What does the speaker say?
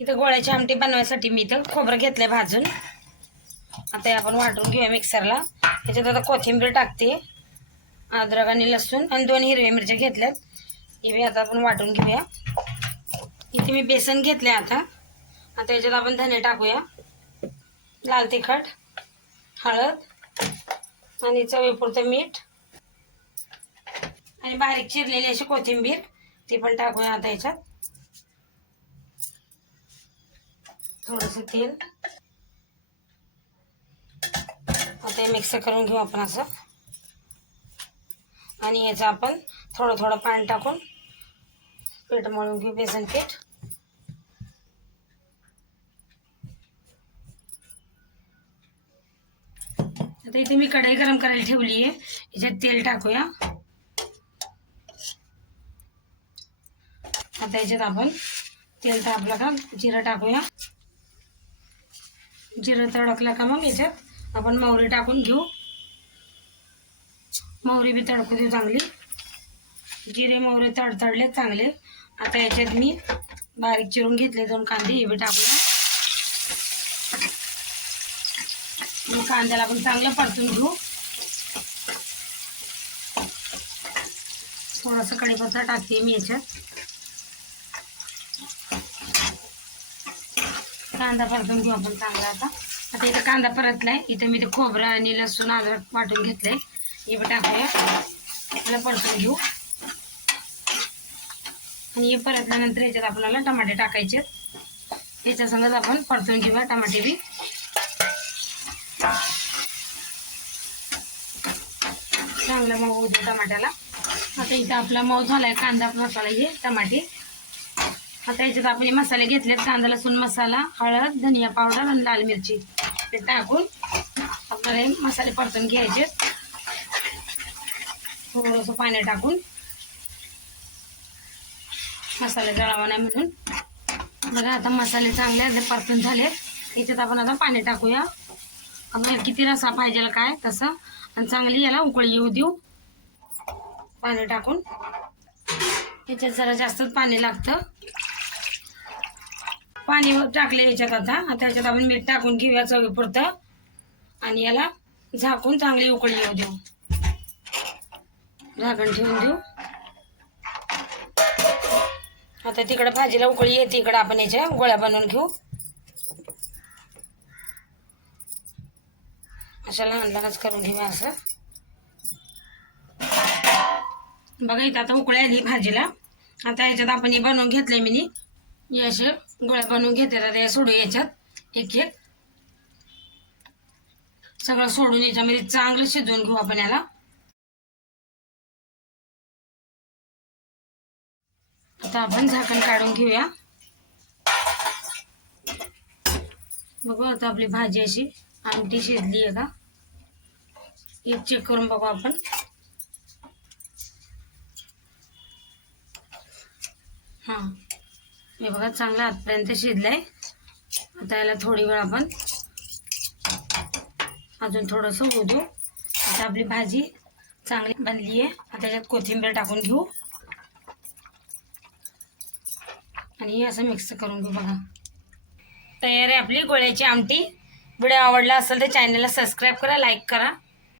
इथं गोळ्याची आमटी बनवायसाठी मी इथं खोबरं घेतलंय भाजून. आता हे आपण वाटून घेऊया मिक्सरला. त्याच्यात आता कोथिंबीर टाकते अद्रक आणि लसूण आणि दोन हिरव्या मिरच्या घेतल्यात. हे बी आता आपण वाटून घेऊया. इथे मी बेसन घेतले आता. आता याच्यात आपण धने टाकूया. लाल तिखट हळद आणि चवीपुरतं मीठ आणि बारीक चिरलेली अशी कोथिंबीर ती पण टाकूया आता याच्यात थोडंसं तेल. आता हे मिक्स करून घेऊ आपण असं. आणि याचं आपण थोडं थोडं पाणी टाकून पीठ मळून घेऊ बेसन पीठ. आता इथे मी कढई गरम करायला ठेवली आहे. याच्यात तेल टाकूया. आता याच्यात आपण तेल तापलं का जिरं टाकूया. जिरं तडकलं का मग याच्यात? आपण मोहरी टाकून घेऊ. मोहरी बी तडकू देऊ चांगली. जिरे मोहरे तडतडले चांगले. आता याच्यात मी बारीक चिरून घेतले दोन कांदे हे बी टाकले मग कांद्याला आपण चांगलं परतून घेऊ. थोडंसं कढीपत्ता टाकते मी याच्यात. कांदा परतून घेऊ आपण चांगला आता आता इथं कांदा परतलाय. इथं मी ते खोबरं आणि लसूण अद्रक वाटून घेतलंय. हे पण टाकूया. आपल्याला परतून घेऊ. आणि हे परतल्यानंतर याच्यात आपल्याला टमाटे टाकायचे याच्यासंगच आपण परतून घेऊया टमाटे बी. चांगलं मऊ होतं टमाट्याला. आता इथं आपला मऊ झालाय कांदा मसाला हे टमाटे. आता याच्यात आपण हे मसाले घेतलेत कांदा लसूण मसाला हळद धनिया पावडर आणि लाल मिरची. ते टाकून आपल्याला हे मसाले परतून घ्यायचे. थोडंसं पाणी टाकून मसाले जळावा नाही म्हणून. बघा आता मसाले चांगले आता परतून झाले याच्यात आपण आता पाणी टाकूया. आपल्याला किती रसा पाहिजे काय तसं. आणि चांगली याला उकळी येऊ देऊ. पाणी टाकून. याच्यात जरा जास्तच पाणी लागतं. पाणी टाकले याच्यात आता. त्याच्यात आपण मीठ टाकून घेऊया चवीपुरतं. आणि याला झाकून चांगली उकळी येऊ देऊ. झाकण ठेवून देऊ. आता तिकडं भाजीला उकळी येते. इकडं आपण याच्या गोळ्या बनवून घेऊ. अशा लहान लहानच करून घेऊया असं. बघा इथं आता उकळी आली भाजीला. आता याच्यात आपण हे बनवून घेतलंय मी. हे असे गोळ्या बनवून घेते तर या सोडू याच्यात एक एक. सगळं सोडून याच्यामध्ये चांगलं शिजवून घेऊ आपण याला. आता आपण झाकण काढून घेऊया. बघू आता आपली भाजी अशी आमटी शिजली आहे का? एक चेक करून बघू आपण. हां. मी बघा चांगला आतपर्यंत आहे आता याला थोडी वेळ आपण अजून थोडंसं होऊ देऊ आता आपली भाजी चांगली बनली आहे आता त्याच्यात कोथिंबीर टाकून घेऊ. आणि असं मिक्स करून घेऊ बघा. तयार आहे आपली गोळ्याची आमटी. व्हिडिओ आवडला असेल तर चॅनलला सबस्क्राईब करा लाईक करा.